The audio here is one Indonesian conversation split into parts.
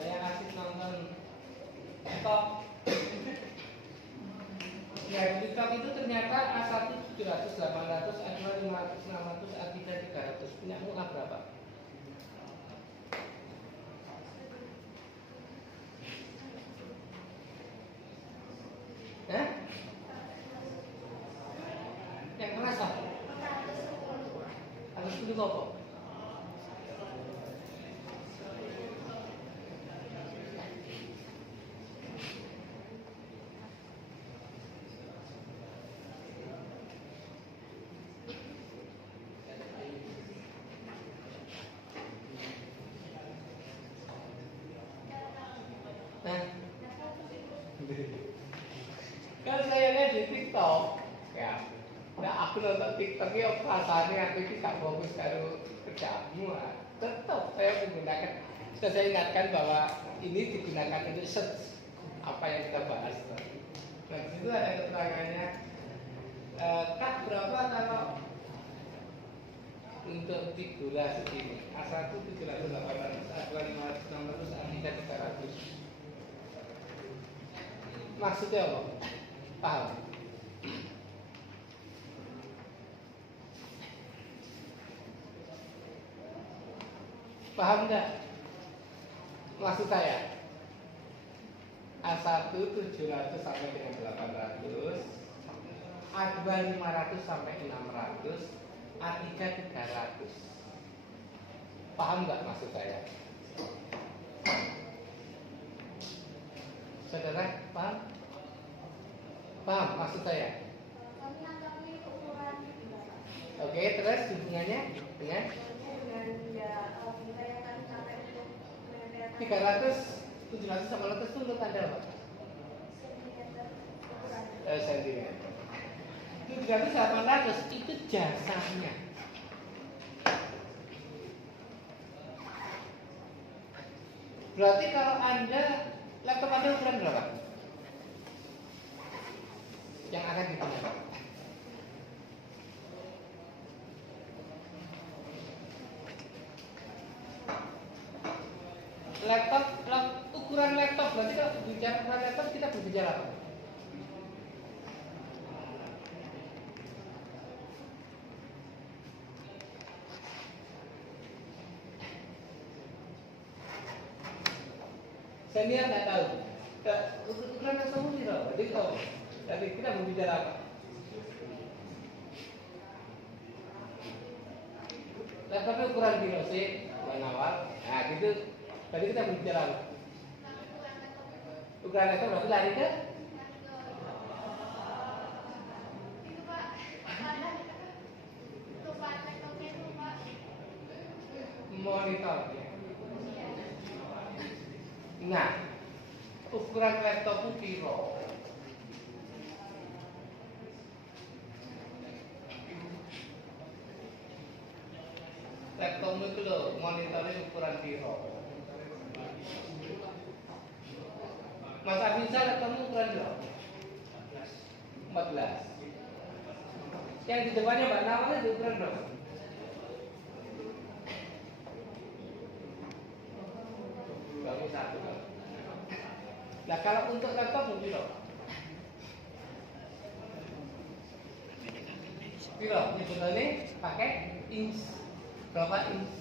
Saya asik nonton TikTok. Ya, TikTok itu ternyata A1 700, 800, A2 500, 600, A3 300. Punyamu A berapa? Yang keras apa? Harus dulu kok. Kan saya lihat di TikTok, ya. Nah, aku nonton TikTok ya rasanya aku itu tak fokus kalau kerjamu. Tetap saya menggunakan. Saya ingatkan bahwa ini digunakan untuk search apa yang kita bahas. Nah, di situ ada keterangannya. Kak berapa kalau untuk figura segini? A1 700, 800, A2 500, 600, A3 300. Maksudnya apa? Paham? Paham enggak? Maksud saya A1 700 sampai dengan 800, A2 500 sampai 600, A3 300. Paham enggak maksud saya? Saudara, paham? Paham maksud saya? Oke, terus hubungannya dengan 300, 700, 800 itu untuk tanda apa? Sentimeter. 700, 800 itu jasanya. Berarti kalau Anda laptop Anda ukuran berapa? Yang akan digunakan. Ukuran laptop berarti kalau bicara ukuran laptop kita berbicara apa? Saya niat nggak tahu. Ukuran laptop ini loh, jadi tahu. Jadi kita berbicara apa? Laptopnya ukuran kilo C, ukuran awal. Nah gitu. Tadi kita berbicara apa? Ukuran laptop berarti lari ke? Monitornya. Nah, ukuran laptop itu kilo. Laptopmu itu loh, monitornya ukuran kilo. Mas Abinsa laptopmu ukuran berapa? 14. Yang di depannya Mbak Nawalnya di ukuran berapa? Bagus satu. Nah kalau untuk laptop berapa? Kilo, ini pakai inch. Berapa inch?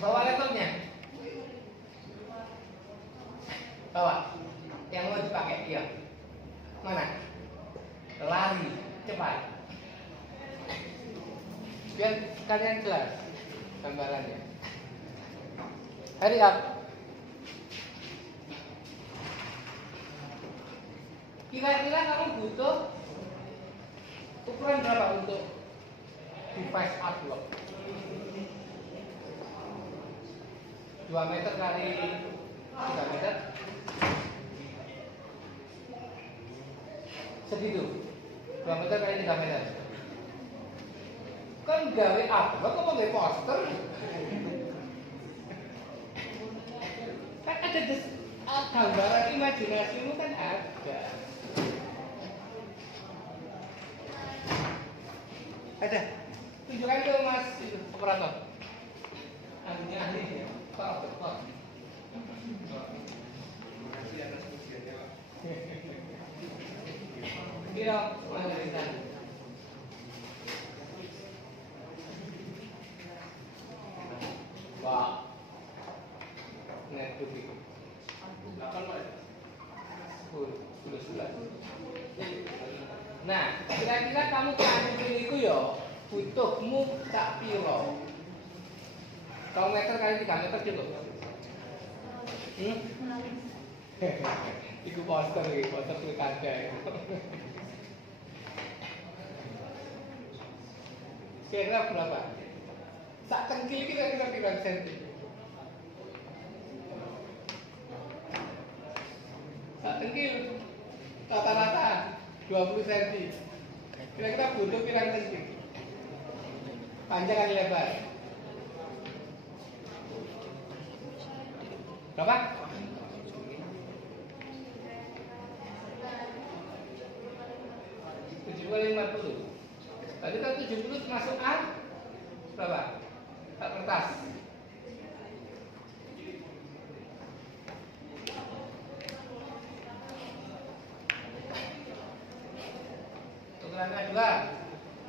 Bawa laptopnya. Bawa. Yang mau dipakai dia. Mana? Lari cepat. Biar kalian jelas gambarannya. Hurry up. Kira-kira kamu butuh ukuran berapa untuk device artwork? 2 meter kali 3 meter? Segitu. 2 meter kali 3 meter. Kan gawe artwork kok gawe poster? Kan ada gambaran imajinasimu kan ada. Ada. Tunjukkan ke Mas itu operator. Ahli. Pak. Makasih atas pujiannya, Pak. Iya, mana Pak. Net itu. 8 Pak. 10. Nah, kira-kira kamu kandung itu ya butuhmu sak piro? 2 meter kali 3 meter cukup. Iku poster pilkada. Kira berapa? Sak cengkil kira-kira pirang senti? Sak cengkil rata-rata 20 cm. Kira-kira butuh pirang cengkil? Panjang kali lebar? Berapa? 50. Tadi kan 70 masuk A berapa? Tak kertas.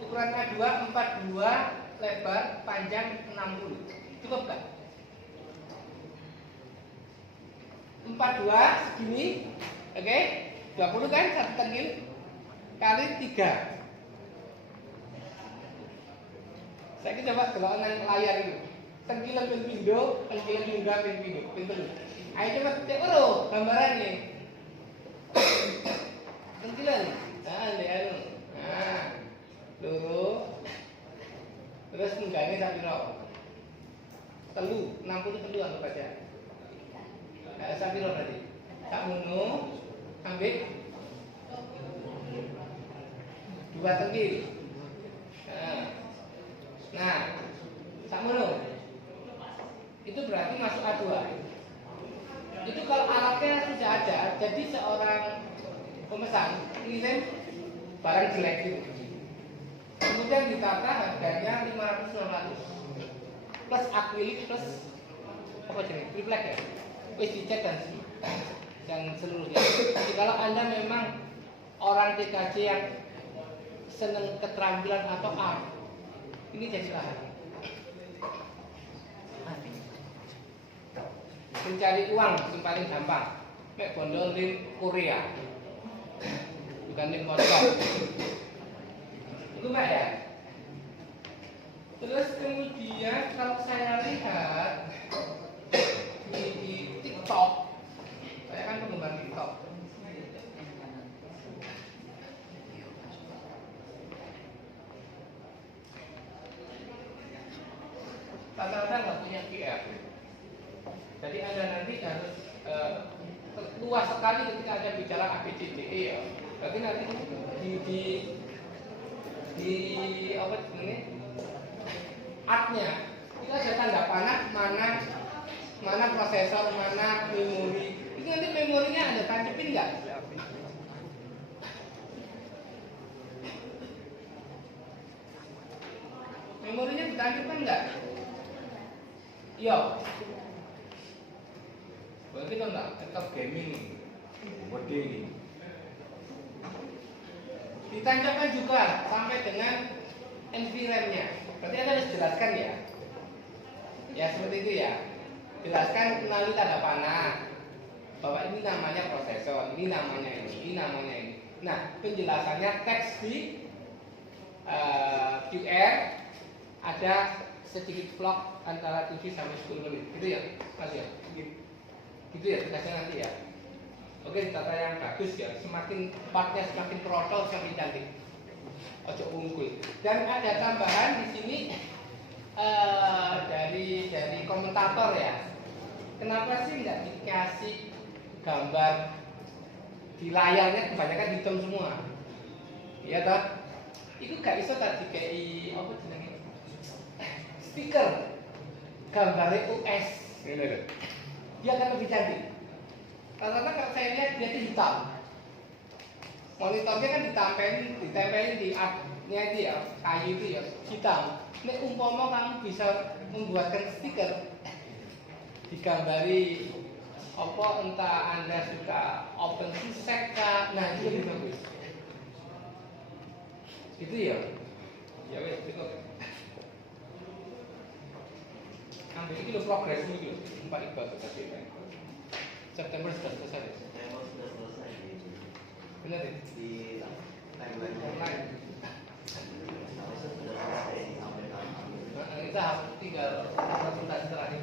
Ukuran A2 42 lebar, panjang 60. Cukup kan? 42 segini, oke? 20 kan satu cengkil kali 3. Saya coba delok layar itu. Cengkilan ping pindho, cengkilan juga ping telu. Ayo coba cek ero gambarannya. Cengkilan. Anu. Nah, loro. Terus nenggane sak piro? 63 anggap aja. Sak piro berarti? Sak ngono ambil 2 cengkil. Nah, sak ngono. Itu berarti masuk A2. Itu kalau alatnya sudah ada, jadi seorang pemesan ngirim barang jelek itu. Kemudian ditata harganya 500-600 plus akrilik plus apa jenis triplek ya, wis dicat dan seluruhnya. Jadi kalau Anda memang orang TKJ yang senang keterampilan atau art, ini jadi lahan. Mencari uang yang paling gampang, kayak bondol di Korea, bukan di Moskwa. Itu Mbak ya. Terus kemudian kalau saya lihat di TikTok, saya kan penggemar TikTok. Rata-rata nggak punya PR. Jadi Anda nanti harus luas sekali ketika Anda bicara ABCDE ya. Berarti nanti di apa ini artnya itu ada tanda panah mana prosesor, mana memori. Itu nanti memorinya Anda tancapin nggak? Memorinya ditancapkan nggak? Iya. Berarti kan nggak tetap gaming gede ini. Ditancapkan juga sampai dengan NVRAM-nya. Berarti Anda harus jelaskan ya. Ya seperti itu ya. Jelaskan melalui tanda panah bahwa ini namanya prosesor, ini namanya ini namanya ini. Nah, penjelasannya teks di QR ada sedikit vlog antara 7 sampai 10 menit, gitu ya, Mas ya? Gitu ya, tugasnya nanti ya. Oke, tata yang bagus ya, semakin partnya semakin protol semakin cantik. Ojo unggul. Dan ada tambahan di sini dari komentator ya. Kenapa sih nggak dikasih gambar di layarnya, kebanyakan hitam semua? Iya toh? Itu gak iso tadi kayak apa jenenge? Stiker gambarnya US. Dia akan lebih cantik. Karena kalau saya lihat dia itu hitam. Monitornya kan ditempelin di artnya itu ya, kayu itu ya, hitam. Ini umpama kamu bisa membuatkan stiker digambari apa, entah Anda suka open susek kah, nah itu lebih bagus. Itu ya. Ya wes cukup. Ambil ini lo progresmu itu, Pak Iqbal tadi. September sudah selesai. September sudah selesai Benar ya? di timeline Online. sudah selesai sampai tanggal Kita tinggal presentasi terakhir.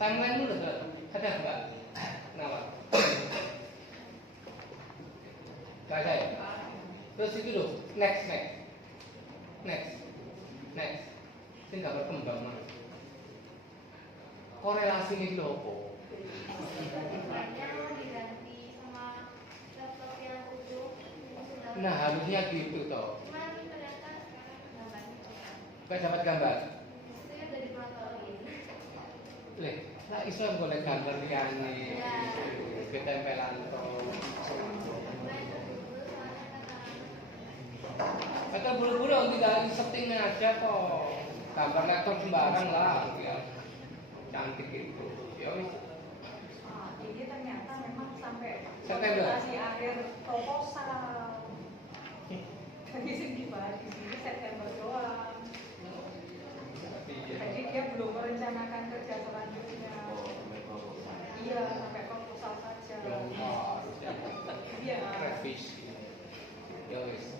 Timeline dulu ada nggak? Kenapa? Gak ada ya? Terus itu loh, next. Ini nggak berkembang mas. Korelasi ini loh apa? Nah harusnya gitu toh. Gak dapat gambar. Leh, lah iso golek gambar liyane. Ketempelan to. Atau buru-buru tidak setting aja kok. Gambar laptop sembarang lah, ya. Cantik itu. Ya wis. Jadi ternyata memang sampai September. konsultasi akhir proposal dari sini dibahas di sini September doang. Jadi dia belum merencanakan kerja selanjutnya. Iya, sampai proposal saja. Iya. Revisi. Ya wis.